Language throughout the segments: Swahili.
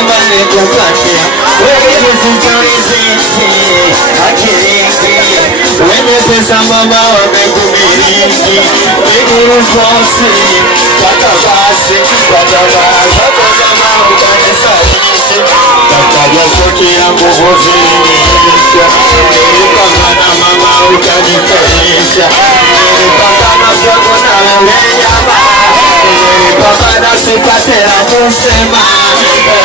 kama nikupatia wewe sichoriziki akiriki wenye pesa mama wamekumiliki nikurukosi pata basi kwa jamaa ukanisalisha tataja soki yangu huzilimisha nilipangana mama ukanifanyisha nilipangana vyogo na wewe jamaa nilipangana sipate la kusema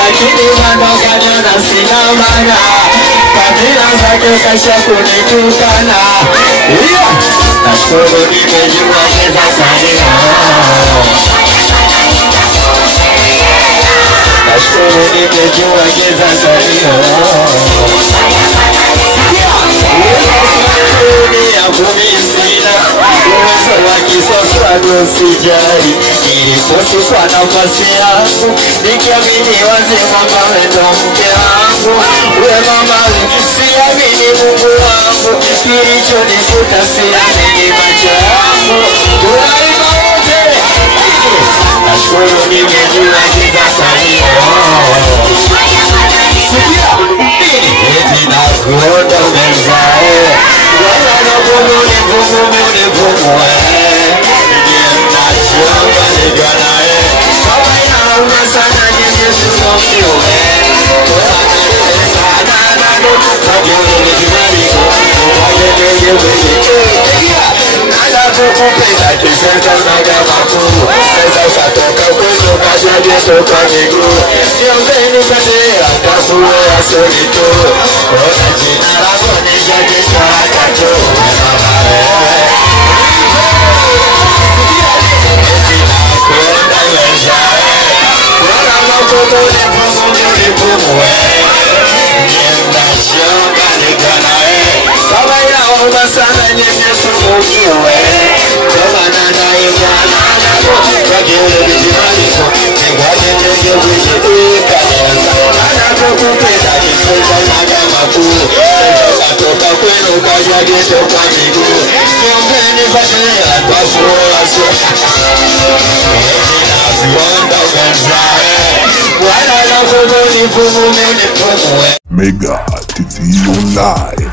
lakini mandoganya na sina maana kabila zake kasha kunitukana nashukuru nimejua keza salio nashukuru nimejua keza salio ya kumisina uwezo wa kisasa dosijari niliposi kwa nafasi yangu nikiamini wazi kwamba wendo mke wangu we mama siamini Mungu wangu kilicho nikuta siamini macho yangu tunaima wote nashukuru nimejua kisasa hiyo eti na kuonda umezae wala na kumu ni kumu Nachoka nijua nae kama inauma sana nyinyi sisomiwe kwa nile sana nado kajioni nikimariko wajenge wejike nada kukupenda kisenta unaga makuu sasa usatoka kwezo kajaje toka miguu niombeni katea kafuwe ya solito kona jina lako nijadisha hatacho sana nyinyi sumukiwe kama nana imana kagere bijimaniko nigwaje nege wijiika anapokupenda kiseza naga makuu toka kwenu kajaje toka miguu niombeni fatea twafuwasyo Vionda umenzae wala na kumuni pumumi unipumue Mega TV Online.